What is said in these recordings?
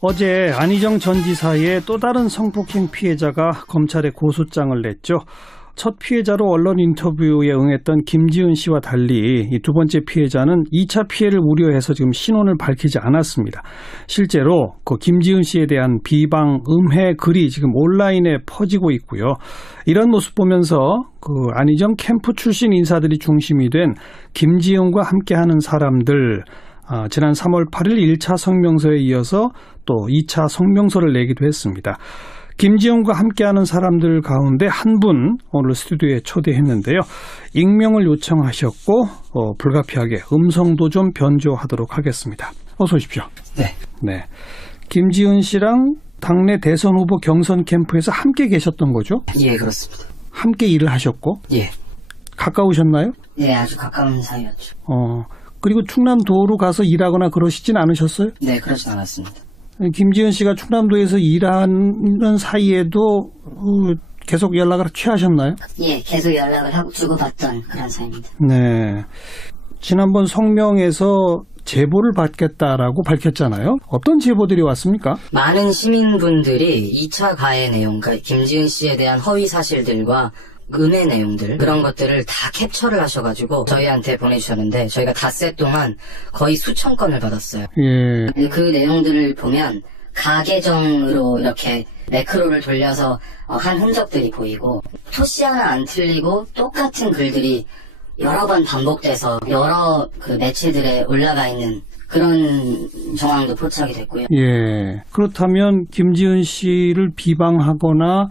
어제 안희정 전 지사의 또 다른 성폭행 피해자가 검찰에 고소장을 냈죠. 첫 피해자로 언론 인터뷰에 응했던 김지은 씨와 달리 이 두 번째 피해자는 2차 피해를 우려해서 지금 신원을 밝히지 않았습니다. 실제로 그 김지은 씨에 대한 비방, 음해 글이 지금 온라인에 퍼지고 있고요. 이런 모습 보면서 그 안희정 캠프 출신 인사들이 중심이 된 김지은과 함께하는 사람들, 지난 3월 8일 1차 성명서에 이어서 또 2차 성명서를 내기도 했습니다. 김지은과 함께하는 사람들 가운데 한 분 오늘 스튜디오에 초대했는데요. 익명을 요청하셨고 불가피하게 음성도 좀 변조하도록 하겠습니다. 어서 오십시오. 네. 김지은 씨랑 당내 대선 후보 경선 캠프에서 함께 계셨던 거죠? 예, 그렇습니다. 함께 일을 하셨고? 예. 가까우셨나요? 네, 아주 가까운 사이였죠. 그리고 충남도로 가서 일하거나 그러시진 않으셨어요? 네, 그러진 않았습니다. 김지은 씨가 충남도에서 일하는 사이에도 계속 연락을 취하셨나요? 예, 계속 연락을 하고 주고받던 그런 사이입니다. 네. 지난번 성명에서 제보를 받겠다라고 밝혔잖아요. 어떤 제보들이 왔습니까? 많은 시민분들이 2차 가해 내용, 그러니까 김지은 씨에 대한 허위 사실들과 음해 내용들, 그런 것들을 다 캡처를 하셔가지고 저희한테 보내주셨는데 저희가 닷새 동안 거의 수천 건을 받았어요. 예. 그 내용들을 보면 가계정으로 이렇게 매크로를 돌려서 한 흔적들이 보이고 토씨 하나 안 틀리고 똑같은 글들이 여러 번 반복돼서 여러 그 매체들에 올라가 있는 그런 정황도 포착이 됐고요. 예. 그렇다면 김지은 씨를 비방하거나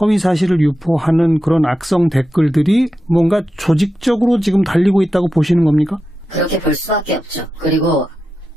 허위 사실을 유포하는 그런 악성 댓글들이 뭔가 조직적으로 지금 달리고 있다고 보시는 겁니까? 그렇게 볼 수밖에 없죠. 그리고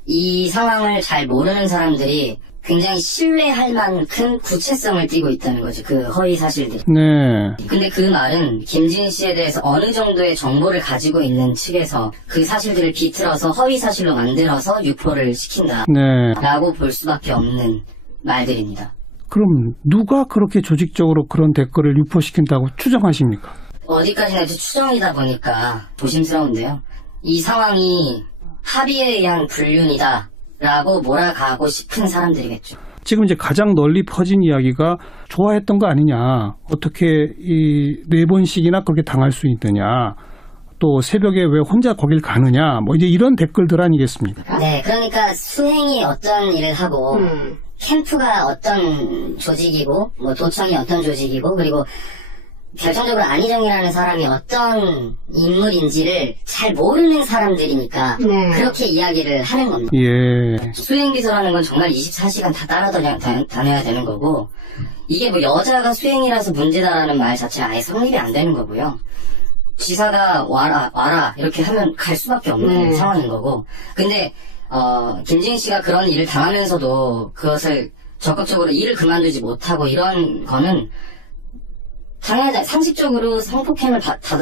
이 상황을 잘 모르는 사람들이 굉장히 신뢰할 만큼 구체성을 띠고 있다는 거죠. 그 허위 사실들이. 네. 근데 그 말은 김지은 씨에 대해서 어느 정도의 정보를 가지고 있는 측에서 그 사실들을 비틀어서 허위 사실로 만들어서 유포를 시킨다. 네. 라고 볼 수밖에 없는 말들입니다. 그럼 누가 그렇게 조직적으로 그런 댓글을 유포시킨다고 추정하십니까? 어디까지나 추정이다 보니까 조심스러운데요. 이 상황이 합의에 의한 불륜이다 라고 몰아가고 싶은 사람들이겠죠. 지금 이제 가장 널리 퍼진 이야기가 좋아했던 거 아니냐. 어떻게 이 4번씩이나 그렇게 당할 수 있느냐. 또 새벽에 왜 혼자 거길 가느냐. 뭐 이제 이런 댓글들 아니겠습니까? 네, 그러니까 수행이 어떤 일을 하고 캠프가 어떤 조직이고 뭐 도청이 어떤 조직이고 그리고 결정적으로 안희정이라는 사람이 어떤 인물인지를 잘 모르는 사람들이니까 그렇게 이야기를 하는 겁니다. 예. 수행비서라는 건 정말 24시간 다 따라다녀야 되는 거고 이게 뭐 여자가 수행이라서 문제다라는 말 자체가 아예 성립이 안 되는 거고요. 지사가 와라 이렇게 하면 갈 수밖에 없는 상황인 거고 근데 김지은 씨가 그런 일을 당하면서도 그것을 적극적으로 일을 그만두지 못하고 이런 거는 당연히 상식적으로 성폭행을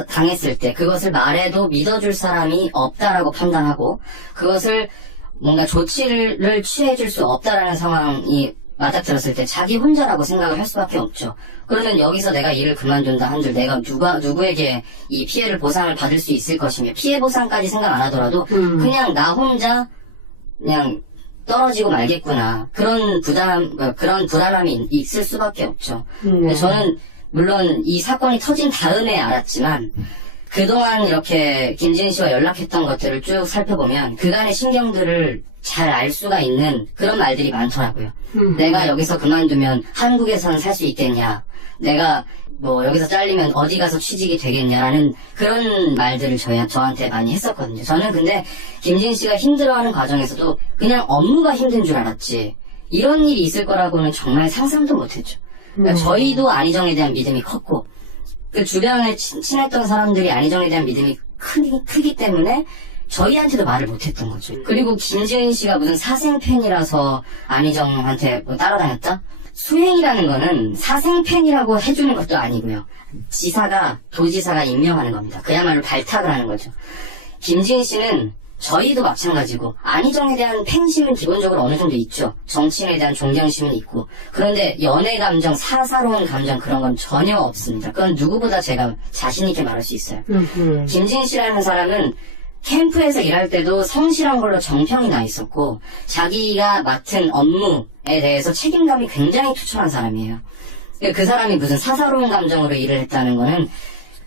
당했을 때 그것을 말해도 믿어줄 사람이 없다라고 판단하고 그것을 뭔가 조치를 취해줄 수 없다라는 상황이 맞닥뜨렸을 때 자기 혼자라고 생각을 할 수밖에 없죠. 그러면 여기서 내가 일을 그만둔다 한들 내가 누구에게 이 피해를 보상을 받을 수 있을 것이며 피해 보상까지 생각 안 하더라도 그냥 나 혼자 그냥 떨어지고 말겠구나. 그런 불안함이 있을 수밖에 없죠. 저는 물론 이 사건이 터진 다음에 알았지만 그동안 이렇게 김지은 씨와 연락했던 것들을 쭉 살펴보면 그간의 신경들을 잘 알 수가 있는 그런 말들이 많더라고요. 내가 여기서 그만두면 한국에서는 살 수 있겠냐. 내가 뭐 여기서 잘리면 어디 가서 취직이 되겠냐라는 그런 말들을 저한테 많이 했었거든요. 저는 근데 김지은 씨가 힘들어하는 과정에서도 그냥 업무가 힘든 줄 알았지 이런 일이 있을 거라고는 정말 상상도 못했죠. 그러니까 저희도 안희정에 대한 믿음이 컸고 그 주변에 친했던 사람들이 안희정에 대한 믿음이 크기 때문에 저희한테도 말을 못했던 거죠. 그리고 김지은 씨가 무슨 사생팬이라서 안희정한테 뭐 따라다녔다? 수행이라는 거는 사생팬이라고 해주는 것도 아니고요. 도지사가 임명하는 겁니다. 그야말로 발탁을 하는 거죠. 김지은 씨는 저희도 마찬가지고 안희정에 대한 팬심은 기본적으로 어느 정도 있죠. 정치인에 대한 존경심은 있고 그런데 연애 감정, 사사로운 감정 그런 건 전혀 없습니다. 그건 누구보다 제가 자신 있게 말할 수 있어요. 김지은 씨라는 사람은 캠프에서 일할 때도 성실한 걸로 정평이 나 있었고 자기가 맡은 업무에 대해서 책임감이 굉장히 투철한 사람이에요. 그 사람이 무슨 사사로운 감정으로 일을 했다는 거는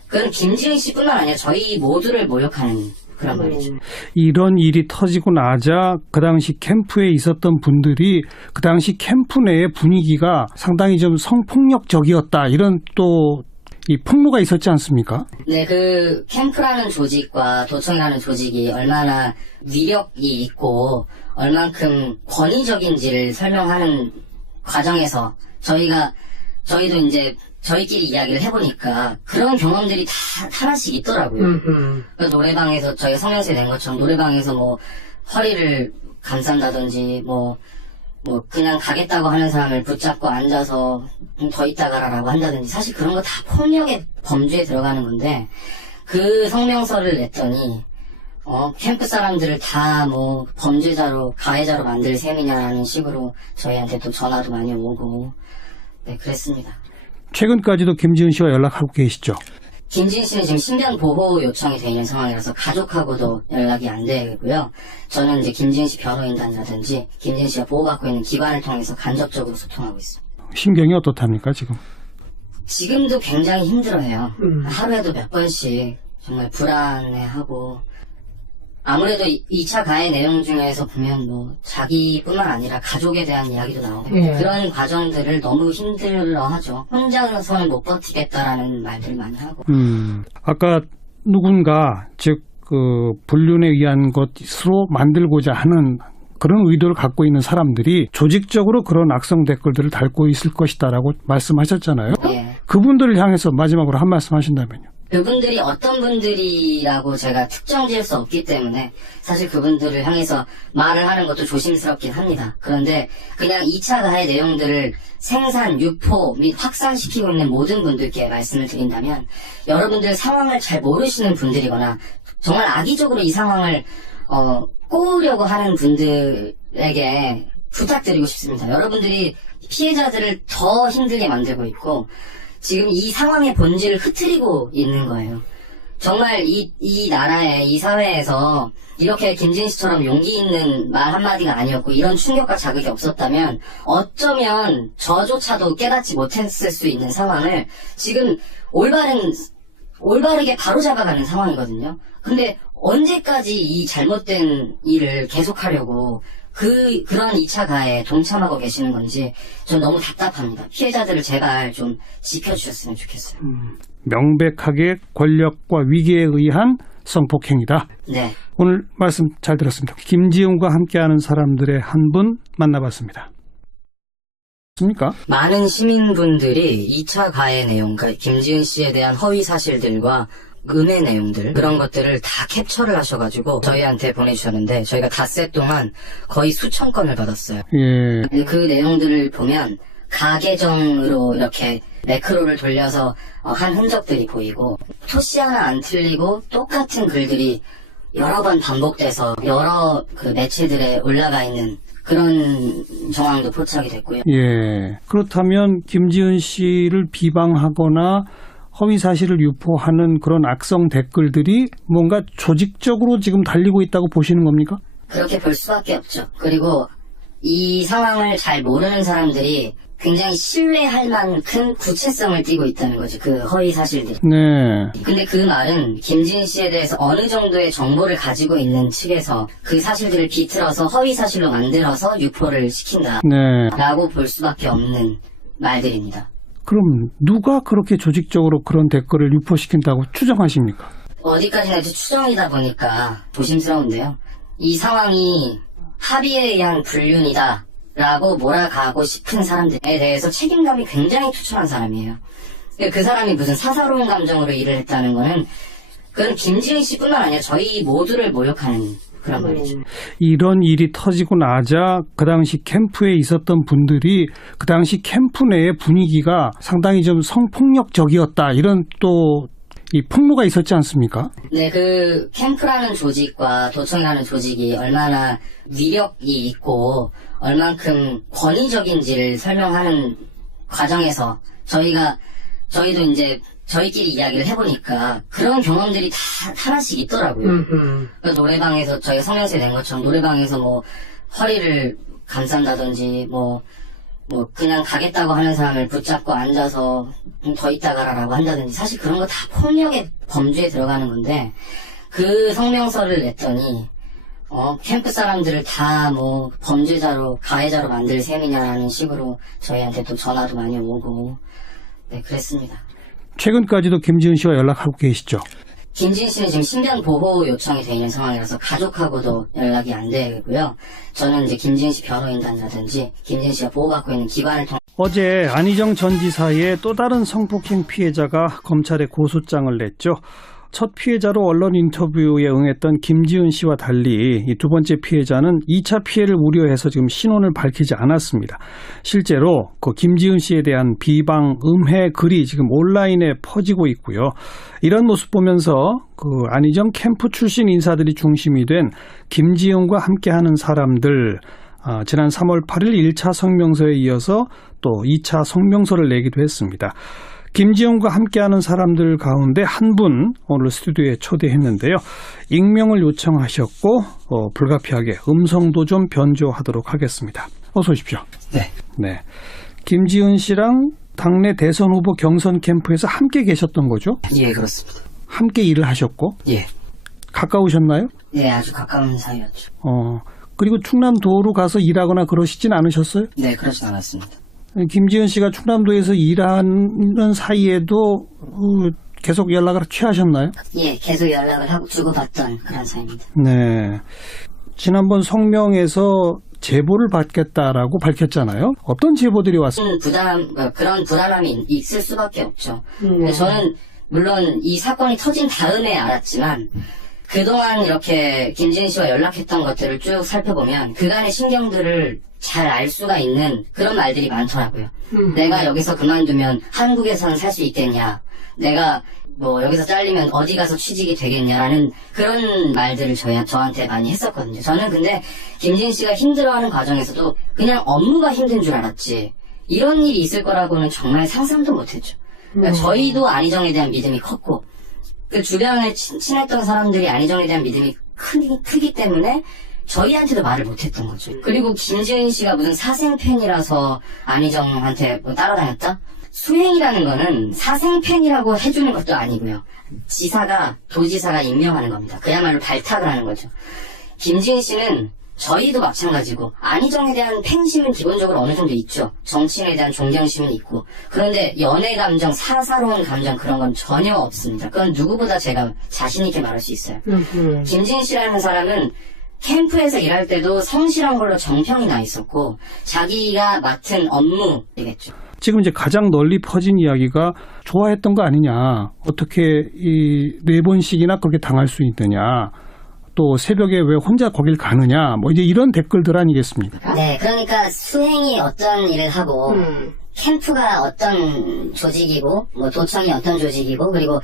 그건 김지은 씨뿐만 아니라 저희 모두를 모욕하는 그런 말이죠. 이런 일이 터지고 나자 그 당시 캠프에 있었던 분들이 그 당시 캠프 내의 분위기가 상당히 좀 성폭력적이었다 이런 또 이 폭로가 있었지 않습니까? 네, 그 캠프라는 조직과 도청이라는 조직이 얼마나 위력이 있고 얼만큼 권위적인지를 설명하는 과정에서 저희도 이제 저희끼리 이야기를 해보니까 그런 경험들이 다 하나씩 있더라고요. 그래서 노래방에서 저희가 성명서에 낸 것처럼 노래방에서 뭐 허리를 감싼다든지 뭐 그냥 가겠다고 하는 사람을 붙잡고 앉아서 좀 더 있다 가라라고 한다든지 사실 그런 거 다 폭력의 범주에 들어가는 건데 그 성명서를 냈더니 캠프 사람들을 다 뭐 범죄자로 가해자로 만들 셈이냐라는 식으로 저희한테 또 전화도 많이 오고 네 그랬습니다. 최근까지도 김지은 씨와 연락하고 계시죠? 김지은 씨는 지금 신변 보호 요청이 되어 있는 상황이라서 가족하고도 연락이 안 되고요. 저는 이제 김지은 씨 변호인단이라든지 김지은 씨가 보호받고 있는 기관을 통해서 간접적으로 소통하고 있습니다. 심경이 어떻답니까 지금? 지금도 굉장히 힘들어해요. 하루에도 몇 번씩 정말 불안해하고 아무래도 2차 가해 내용 중에서 보면 뭐 자기뿐만 아니라 가족에 대한 이야기도 나오고 그런 과정들을 너무 힘들어하죠. 혼자서는 못 버티겠다라는 말들 많이 하고. 아까 누군가 즉 그 불륜에 의한 것으로 만들고자 하는 그런 의도를 갖고 있는 사람들이 조직적으로 그런 악성 댓글들을 달고 있을 것이다라고 말씀하셨잖아요. 예. 그분들을 향해서 마지막으로 한 말씀 하신다면요. 그분들이 어떤 분들이라고 제가 특정 지을 수 없기 때문에 사실 그분들을 향해서 말을 하는 것도 조심스럽긴 합니다. 그런데 그냥 2차 가해 내용들을 생산, 유포 및 확산시키고 있는 모든 분들께 말씀을 드린다면 여러분들 상황을 잘 모르시는 분들이거나 정말 악의적으로 이 상황을 꼬으려고 하는 분들에게 부탁드리고 싶습니다. 여러분들이 피해자들을 더 힘들게 만들고 있고 지금 이 상황의 본질을 흐트리고 있는 거예요. 정말 이 나라에, 이 사회에서 이렇게 김지은 씨처럼 용기 있는 말 한마디가 아니었고 이런 충격과 자극이 없었다면 어쩌면 저조차도 깨닫지 못했을 수 있는 상황을 지금 올바르게 바로잡아가는 상황이거든요. 근데 언제까지 이 잘못된 일을 계속하려고 그런 2차 가해에 동참하고 계시는 건지 전 너무 답답합니다. 피해자들을 제발 좀 지켜주셨으면 좋겠어요. 명백하게 권력과 위계에 의한 성폭행이다. 네. 오늘 말씀 잘 들었습니다. 김지은과 함께하는 사람들의 한 분 만나봤습니다. 맞습니까? 많은 시민분들이 2차 가해 내용, 그러니까 김지은 씨에 대한 허위 사실들과 음해 내용들 그런 것들을 다 캡처를 하셔가지고 저희한테 보내주셨는데 저희가 닷새 동안 거의 수천 건을 받았어요. 예. 그 내용들을 보면 가계정으로 이렇게 매크로를 돌려서 한 흔적들이 보이고 토씨 하나 안 틀리고 똑같은 글들이 여러 번 반복돼서 여러 그 매체들에 올라가 있는 그런 정황도 포착이 됐고요. 예. 그렇다면 김지은 씨를 비방하거나 허위 사실을 유포하는 그런 악성 댓글들이 뭔가 조직적으로 지금 달리고 있다고 보시는 겁니까? 그렇게 볼 수밖에 없죠. 그리고 이 상황을 잘 모르는 사람들이 굉장히 신뢰할 만큼 구체성을 띠고 있다는 거죠. 그 허위 사실들이. 네. 근데 그 말은 김지은 씨에 대해서 어느 정도의 정보를 가지고 있는 측에서 그 사실들을 비틀어서 허위 사실로 만들어서 유포를 시킨다. 네. 라고 볼 수밖에 없는 말들입니다. 그럼 누가 그렇게 조직적으로 그런 댓글을 유포시킨다고 추정하십니까? 어디까지나 이제 추정이다 보니까 조심스러운데요. 이 상황이 합의에 의한 불륜이다 라고 몰아가고 싶은 사람들에 대해서 책임감이 굉장히 투철한 사람이에요. 그 사람이 무슨 사사로운 감정으로 일을 했다는 거는 그건 김지은 씨뿐만 아니라 저희 모두를 모욕하는 그런 말이죠. 이런 일이 터지고 나자 그 당시 캠프에 있었던 분들이 그 당시 캠프 내의 분위기가 상당히 좀 성폭력적이었다 이런 또 이 폭로가 있었지 않습니까? 네, 그 캠프라는 조직과 도청이라는 조직이 얼마나 위력이 있고 얼만큼 권위적인지를 설명하는 과정에서 저희도 이제 저희끼리 이야기를 해보니까 그런 경험들이 다 하나씩 있더라고요. 그러니까 노래방에서 저희가 성명서에 낸 것처럼 노래방에서 뭐 허리를 감싼다든지 뭐 그냥 가겠다고 하는 사람을 붙잡고 앉아서 더 있다 가라라고 한다든지 사실 그런 거 다 폭력의 범주에 들어가는 건데 그 성명서를 냈더니 캠프 사람들을 다 뭐 범죄자로 가해자로 만들 셈이냐라는 식으로 저희한테 또 전화도 많이 오고 네 그랬습니다. 최근까지도 김지은 씨와 연락하고 계시죠? 김지은 씨는 지금 신변 보호 요청이 돼 있는 상황이라서 가족하고도 연락이 안 되고요. 저는 이제 김지은 씨 변호인단이라든지 김지은 씨가 보호받고 있는 기관을 통해 어제 안희정 전 지사의 또 다른 성폭행 피해자가 검찰에 고소장을 냈죠. 첫 피해자로 언론 인터뷰에 응했던 김지은 씨와 달리 이 두 번째 피해자는 2차 피해를 우려해서 지금 신원을 밝히지 않았습니다. 실제로 그 김지은 씨에 대한 비방, 음해 글이 지금 온라인에 퍼지고 있고요. 이런 모습 보면서 그 안희정 캠프 출신 인사들이 중심이 된 김지은과 함께하는 사람들 지난 3월 8일 1차 성명서에 이어서 또 2차 성명서를 내기도 했습니다. 김지은과 함께하는 사람들 가운데 한 분 오늘 스튜디오에 초대했는데요. 익명을 요청하셨고 불가피하게 음성도 좀 변조하도록 하겠습니다. 어서 오십시오. 네. 김지은 씨랑 당내 대선 후보 경선 캠프에서 함께 계셨던 거죠? 예, 그렇습니다. 함께 일을 하셨고? 예. 가까우셨나요? 네 아주 가까운 사이였죠. 그리고 충남도로 가서 일하거나 그러시진 않으셨어요? 네 그러진 않았습니다. 김지은 씨가 충남도에서 일하는 사이에도 계속 연락을 취하셨나요? 예 계속 연락을 하고 주고받던 그런 사이입니다. 네. 지난번 성명에서 제보를 받겠다라고 밝혔잖아요. 어떤 제보들이 왔어요? 그런 불안함이 있을 수밖에 없죠. 저는 물론 이 사건이 터진 다음에 알았지만 그동안 이렇게 김지은 씨와 연락했던 것들을 쭉 살펴보면 그간의 신경들을 잘 알 수가 있는 그런 말들이 많더라고요. 내가 여기서 그만두면 한국에서는 살 수 있겠냐. 내가 뭐 여기서 잘리면 어디 가서 취직이 되겠냐라는 그런 말들을 저한테 많이 했었거든요. 저는 근데 김지은 씨가 힘들어하는 과정에서도 그냥 업무가 힘든 줄 알았지 이런 일이 있을 거라고는 정말 상상도 못했죠. 그러니까 저희도 안희정에 대한 믿음이 컸고 그 주변에 친했던 사람들이 안희정에 대한 믿음이 크기 때문에 저희한테도 말을 못했던 거죠. 그리고 김지은 씨가 무슨 사생팬이라서 안희정한테 뭐 따라다녔다? 수행이라는 거는 사생팬이라고 해주는 것도 아니고요. 도지사가 임명하는 겁니다. 그야말로 발탁을 하는 거죠. 김지은 씨는 저희도 마찬가지고 안희정에 대한 팬심은 기본적으로 어느 정도 있죠. 정치인에 대한 존경심은 있고 그런데 연애 감정, 사사로운 감정 그런 건 전혀 없습니다. 그건 누구보다 제가 자신 있게 말할 수 있어요. 김지은 씨라는 사람은 캠프에서 일할 때도 성실한 걸로 정평이 나 있었고 자기가 맡은 업무이겠죠. 지금 이제 가장 널리 퍼진 이야기가 좋아했던 거 아니냐. 어떻게 이 4번씩이나 그렇게 당할 수 있느냐. 또 새벽에 왜 혼자 거길 가느냐. 뭐 이제 이런 댓글들 아니겠습니까? 네, 그러니까 수행이 어떤 일을 하고 캠프가 어떤 조직이고 뭐 도청이 어떤 조직이고 그리고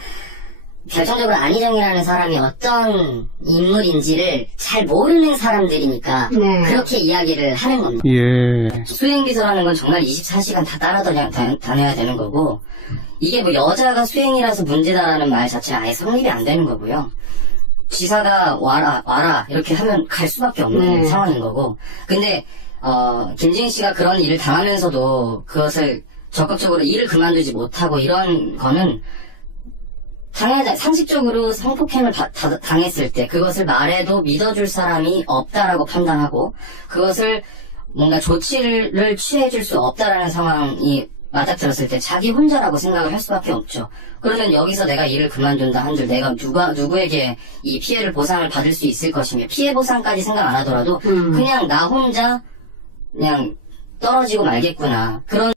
결정적으로 안희정이라는 사람이 어떤 인물인지를 잘 모르는 사람들이니까 그렇게 이야기를 하는 겁니다. 예. 수행비서라는 건 정말 24시간 다 따라다녀야 되는 거고 이게 뭐 여자가 수행이라서 문제다라는 말 자체가 아예 성립이 안 되는 거고요. 지사가 와라 이렇게 하면 갈 수밖에 없는 상황인 거고 근데 김지은 씨가 그런 일을 당하면서도 그것을 적극적으로 일을 그만두지 못하고 이런 거는 상식적으로 성폭행을 당했을 때 그것을 말해도 믿어줄 사람이 없다라고 판단하고 그것을 뭔가 조치를 취해줄 수 없다라는 상황이 맞닥뜨렸을 때 자기 혼자라고 생각을 할 수밖에 없죠. 그러면 여기서 내가 일을 그만둔다 한들 내가 누구에게 이 피해를 보상을 받을 수 있을 것이며 피해 보상까지 생각 안 하더라도 그냥 나 혼자 그냥 떨어지고 말겠구나. 그런